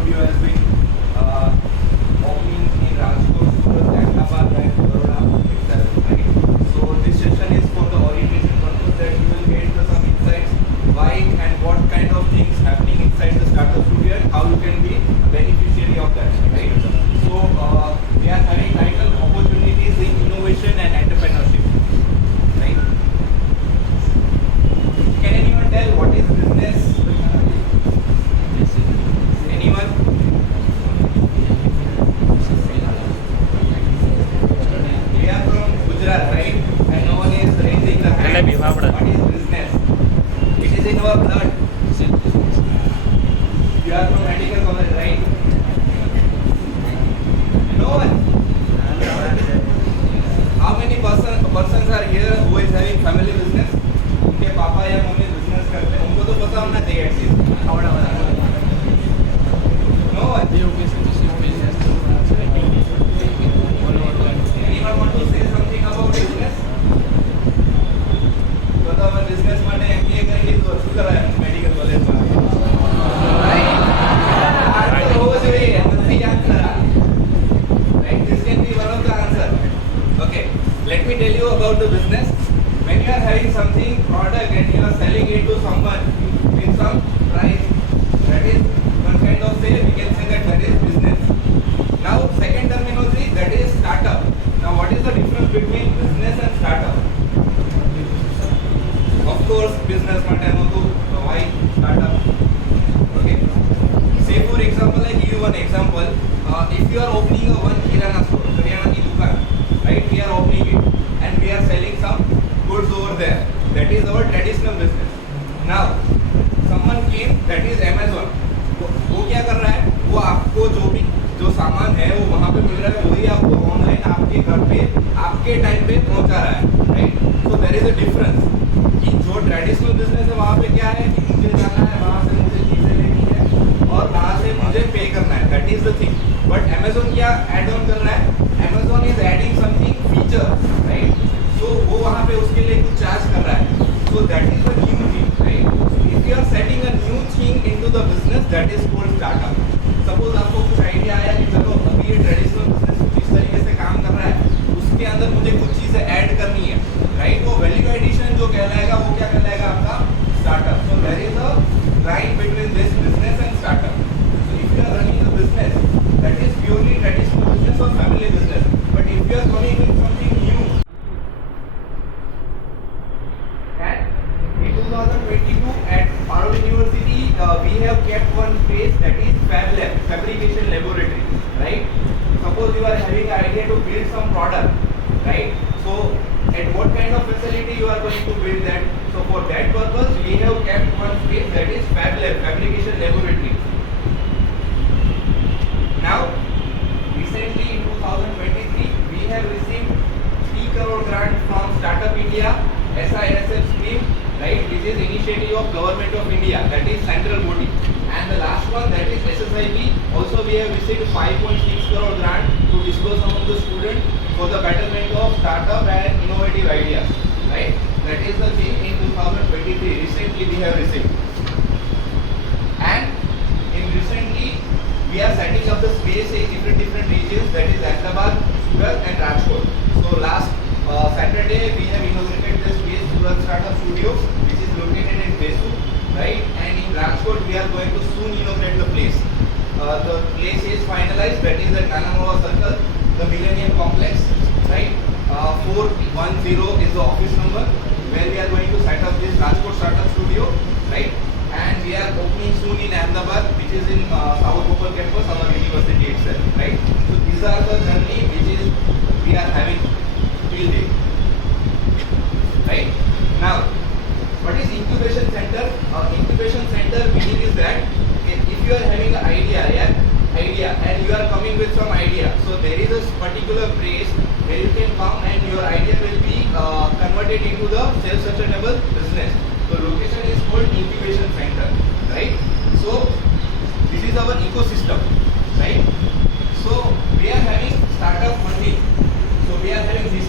studio has been opening in Rajkot, Surat, Ahmedabad, and Baroda itself. Right? So this session is for the orientation purpose that you will get some insights why and what kind of things happening inside the startup studio and how you can be a beneficiary of that. Right? So we are having title opportunities in innovation and entrepreneurship. Right? Can anyone tell what is business? Anyone? We are from Gujarat, right? And no one is raising the hand. What is business? It is in our blood. You are from medical college, right? No one. How many persons are here who is having family business? उनके पापा या mummy business करते हैं, उनको तो पता होना चाहिए at least. No one. Anyone want to say something about business? तो मैं बिजनेस માટે MBA કરી લીધું, શું કરાય મેડિકલ કોલેજમાં? આ તો હોવો જોઈએ, નથી યાદ કરા. Right, this can be one of the answer. Okay, let me tell you about the business. When you are having something product and you are selling it to someone in some price, that is one kind of sale. We can say that is business. Now second terminology, that is startup. Now what is the difference between business and startup? Of course business માટે હતું why startup? Okay, say for example, I give you one example. If you are opening a one kirana store, kirana ki dukan, right? We are opening it and we are selling some goods over there. That is our traditional business. Now someone came, that is Amazon. वो क्या कर रहा है? वो आपको जो सामान है वो वहाँ पे मिल रहा है, वही आपको ऑनलाइन आपके घर पे आपके टाइम पे पहुँचा रहा है. Right? So there is a difference कि जो ट्रेडिशनल बिजनेस है वहाँ पे क्या है कि मुझे जाना है, वहाँ से मुझे चीज़ें लेनी है और वहाँ से मुझे पे करना है. That is the thing. But Amazon क्या ऐड ऑन कर रहा है? Amazon is adding something feature. Right? So वो वहाँ पे उसके लिए कुछ चार्ज कर रहा है. So that is the new thing. Right? If you are setting a new thing into the business, that is called startup. Suppose आपको कुछ आइडिया आया कि चलो अभी ये ट्रेडिशनल बिजनेस कुछ इस तरीके से काम कर रहा है, उसके अंदर मुझे कुछ चीज़ें ऐड करनी है. राइट? वो वैल्यू एडिशन जो कहलाएगा वो क्या कहलाएगा आपका startup. So there is a line between this business and startup. So if you are running a business that is purely traditional business or family business, but if you are coming with something new. In 2022 at Parole University, we have kept one space that is Fab Lab, fabrication laboratory. Right? Suppose you are having an idea to build some product, right? So at what kind of facility you are going to build that? So for that purpose, we have kept one space that is Fab Lab, fabrication laboratory. Now, recently in 2023, we have received 3 crore grant from Startup India, SISF scheme, right, which is initiative of Government of India, that is central body. And the last one, that is SSIP. Also we have received 5.6 crore grant to disperse among the students for the betterment of startup and innovative ideas. Right? That is the thing in 2023. Recently we have received. And in recently we are setting up the space in different regions, that is Ahmedabad, Surat and Rajkot. So last Saturday we have inaugurated the space Surat Startup Studio, which is located in Besu, right? And in Rajkot we are going to soon inaugurate the place. The place is finalized, that is at Nanamova Circle, the Millennium Complex, right? 410 is the office number where we are going to set up this Rajkot Startup Studio, right? And we are opening soon in Ahmedabad, which is in South Bhopal campus, our university itself, right? So these are the journey which is we are having till date, right? Now, what is incubation center? Incubation center meaning is that if you are having an idea and you are coming with some idea, so there is a particular place where you can come and your idea will be converted into the self-sustainable business. The location is called incubation center, right? So this is our ecosystem, right? So we are having startup funding. So we are having this